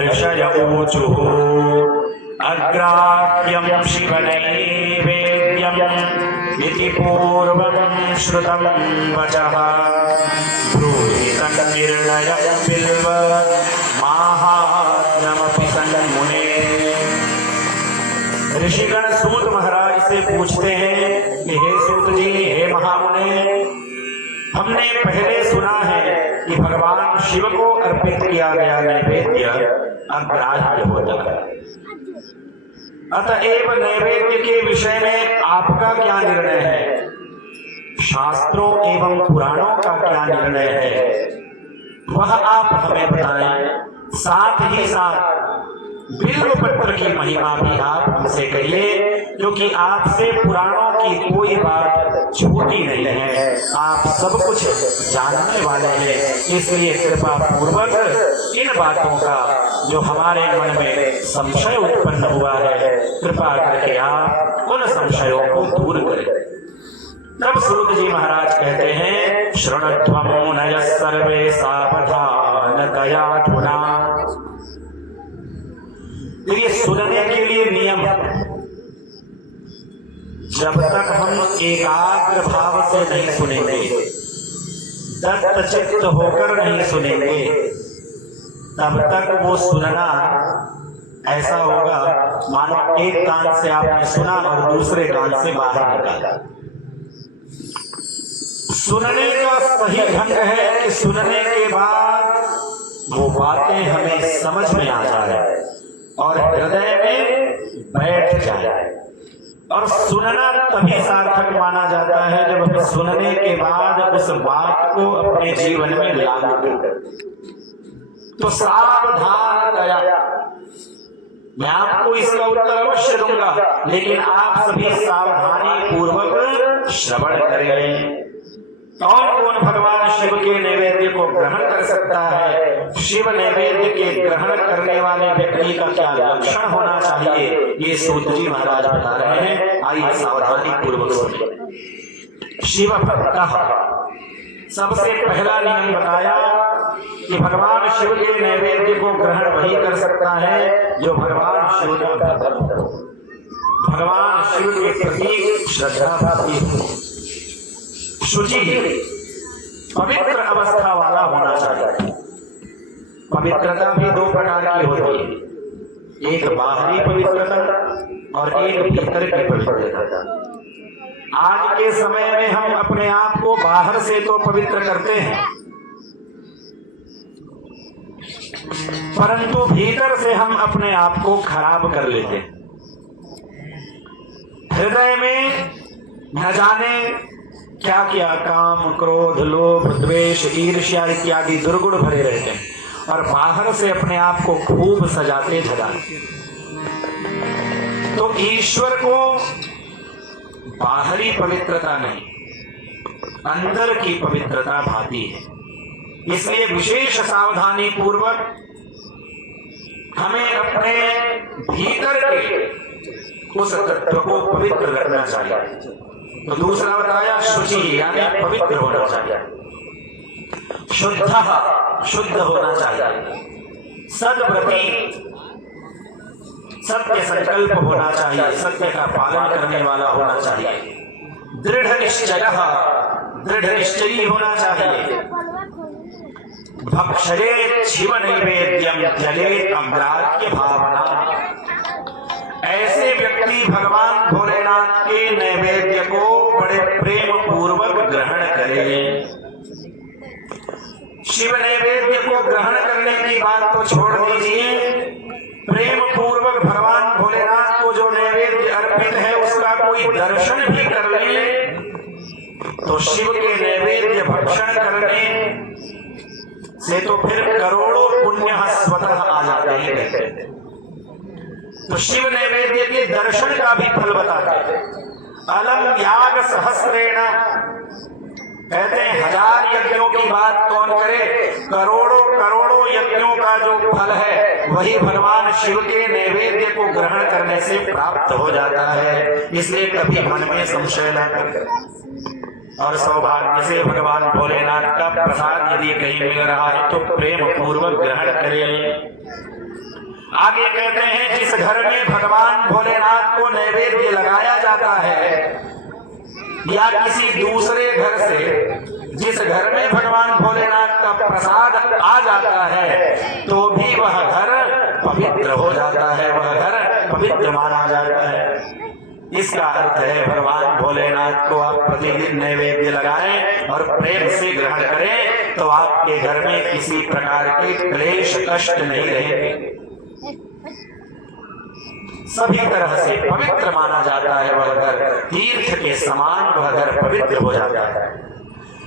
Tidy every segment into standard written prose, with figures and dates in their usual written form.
ऋषय ऊचुः अग्राह्यं शिवनैवेद्यम् इति पूर्वं श्रुतं वचः ब्रूहि तन्निर्णयं बिल्व माहात्म्यमपि सन्मुने। ऋषिगण सूत महाराज से पूछते हैं कि हे सूत जी, हे महामुने, हमने पहले सुना है कि भगवान शिव को अर्पित किया गया नैवेद्य अग्राह्य होता है, अतएव नैवेद्य के विषय में आपका क्या निर्णय है? शास्त्रों एवं पुराणों का क्या निर्णय है, वह आप हमें बताएं। साथ ही साथ बिल्व पत्र की महिमा भी आप हमसे कहिए, क्योंकि आपसे पुराणों की कोई बात छूटी नहीं है, आप सब कुछ जानने वाले हैं। इसलिए कृपा पूर्वक इन बातों का जो हमारे मन में संशय उत्पन्न हुआ है, कृपा करके आप उन संशयों को दूर करें। तब सूत जी महाराज कहते हैं, शृणध्वं मुनयः सर्वे सावधानतया धुना। ये सुनने के लिए नियम, जब तक हम एकाग्र भाव से नहीं सुनेंगे, दत्तचित्त होकर नहीं सुनेंगे, तब तक वो सुनना ऐसा होगा मानो एक कान से आपने सुना और दूसरे कान से बाहर निकाला। सुनने का सही ढंग है कि सुनने के बाद वो बातें हमें समझ में आ जाए और हृदय में बैठ जाए। और सुनना तभी सार्थक माना जाता है जब हम सुनने के बाद उस बात को अपने जीवन में लागू करें। तो सावधानतया, मैं आपको इसका उत्तर अवश्य दूंगा, लेकिन आप सभी सावधानी पूर्वक श्रवण करें। कौन कौन भगवान शिव के नैवेद्य को ग्रहण कर सकता है? शिव नैवेद्य के ग्रहण करने वाले व्यक्ति का क्या लक्षण होना चाहिए, ये सूत जी महाराज बता रहे हैं। आइए सावधानी पूर्वक सुनिए। शिव भक्तः, सबसे पहला नियम बताया कि भगवान शिव के नैवेद्य को ग्रहण वही कर सकता है जो भगवान शिव का भक्त हो, भगवान शिव के प्रति श्रद्धा भावी हो, शुचि पवित्र अवस्था वाला होना चाहिए। पवित्रता भी दो प्रकार की होती है, एक बाहरी पवित्रता और एक भीतर की पवित्रता। आज के समय में हम अपने आप को बाहर से तो पवित्र करते हैं, परंतु भीतर से हम अपने आप को खराब कर लेते हैं। हृदय में न जाने क्या क्या काम, क्रोध, लोभ, द्वेष, ईर्ष्या इत्यादि दुर्गुण भरे रहते हैं और बाहर से अपने आप को खूब सजाते धजाते। तो ईश्वर को बाहरी पवित्रता नहीं, अंदर की पवित्रता भाती है। इसलिए विशेष सावधानी पूर्वक हमें अपने भीतर के उस तत्व को पवित्र रखना चाहिए। तो दूसरा बताया शुचि, यानी पवित्र होना चाहिए, शुद्ध होना चाहिए, सद्व्रती, सत्य संकल्प होना चाहिए, सत्य का पालन करने वाला होना चाहिए, दृढ़ निश्चयी होना चाहिए। भक्षयेत् शिव नैवेद्यम जलेत् अग्राह्य भावना। ऐसे व्यक्ति भगवान भोलेनाथ के नैवेद्य को बड़े प्रेम पूर्वक ग्रहण करें। शिव नैवेद्य को ग्रहण करने की बात तो छोड़ दीजिए, प्रेम पूर्वक भगवान भोलेनाथ को जो नैवेद्य अर्पित है उसका कोई दर्शन भी कर ले तो शिव के नैवेद्य भक्षण करने से तो फिर करोड़ों पुण्य स्वतः आ जाते हैं। तो शिव नैवेद्य के दर्शन का भी फल बताते हैं। अलम याग सहस्रेण, कहते हैं 1000 यज्ञों की बात कौन करे, करोड़ों करोड़ों यज्ञों का जो फल है वही भगवान शिव के नैवेद्य को ग्रहण करने से प्राप्त हो जाता है। इसलिए कभी मन में संशय न कर और सौभाग्य से भगवान भोलेनाथ का प्रसाद यदि कहीं मिल रहा है तो प्रेम पूर्वक ग्रहण करें। आगे कहते हैं जिस घर में भगवान भोलेनाथ को नैवेद्य लगाया जाता है या किसी दूसरे घर से जिस घर में भगवान भोलेनाथ का प्रसाद आ जाता है तो भी वह घर पवित्र हो जाता है, वह घर पवित्र माना जाता है। इसका अर्थ है भगवान भोलेनाथ को आप प्रतिदिन नैवेद्य लगाएं और प्रेम से ग्रहण करें तो आपके घर में किसी प्रकार के क्लेश कष्ट नहीं रहेंगे, सभी तरह से पवित्र माना जाता है वह घर, तीर्थ के समान वह घर पवित्र हो जाता है।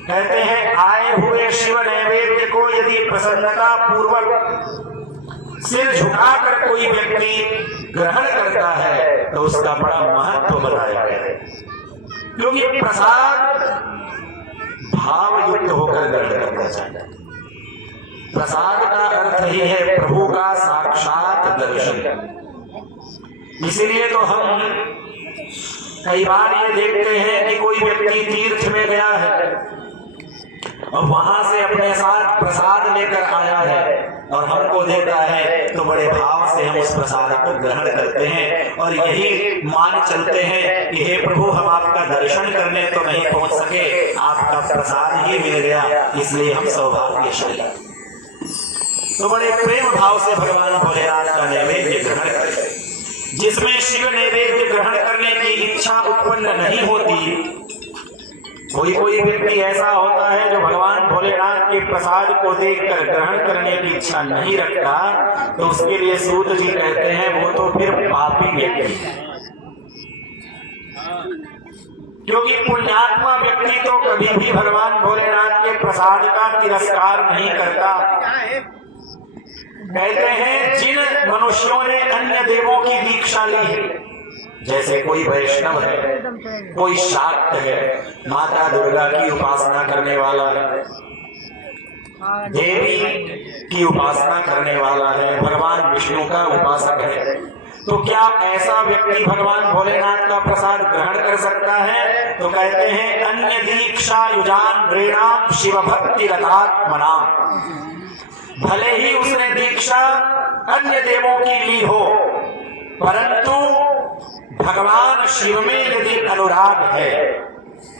कहते हैं आए हुए शिव नैवेद्य को यदि प्रसन्नता पूर्वक सिर झुकाकर कोई व्यक्ति ग्रहण करता है तो उसका बड़ा महत्व बताया गया है, क्योंकि प्रसाद भाव युक्त होकर ग्रहण करना चाहिए। प्रसाद का अर्थ ही है प्रभु का साक्षात दर्शन। इसीलिए तो हम कई बार ये देखते हैं कि कोई व्यक्ति तीर्थ में गया है और वहां से अपने साथ प्रसाद लेकर आया है और हमको देता है तो बड़े भाव से हम उस प्रसाद को ग्रहण करते हैं और यही मान चलते हैं कि हे प्रभु हम आपका दर्शन करने तो नहीं पहुंच सके, आपका प्रसाद ही मिल गया इसलिए हम सौभाग्यशाली। तो बड़े प्रेम भाव से भगवान भोलेनाथ का नैवेद्य ग्रहण करते, जिसमें शिव नैवेद्य ग्रहण करने की इच्छा उत्पन्न नहीं होती। कोई व्यक्ति ऐसा होता है जो भगवान भोलेनाथ के प्रसाद को देखकर ग्रहण करने की इच्छा नहीं रखता, तो उसके लिए सूत जी कहते हैं वो तो फिर पापी व्यक्ति है, क्योंकि पुण्यात्मा व्यक्ति तो कभी भी भगवान भोलेनाथ के प्रसाद का तिरस्कार नहीं करता। कहते हैं जिन मनुष्यों ने अन्य देवों की दीक्षा ली है, जैसे कोई वैष्णव है, कोई शाक्त है, माता दुर्गा की उपासना करने वाला है, देवी की उपासना करने वाला है, भगवान विष्णु का उपासक है, तो क्या ऐसा व्यक्ति भगवान भोलेनाथ का प्रसाद ग्रहण कर सकता है? तो कहते हैं अन्य दीक्षा युजान प्रेणाम शिव भक्ति रतात्मनाम। भले ही उसने दीक्षा अन्य देवों की ली हो, परंतु भगवान शिव में यदि अनुराग है,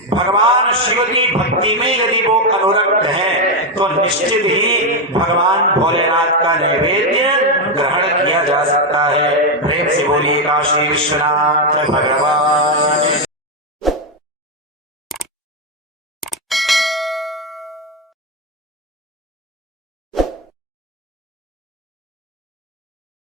भगवान शिव की भक्ति में यदि वो अनुरक्त है तो निश्चित ही भगवान भोलेनाथ का नैवेद्य ग्रहण किया जा सकता है। प्रेम से बोलिए काशी विश्वनाथ भगवान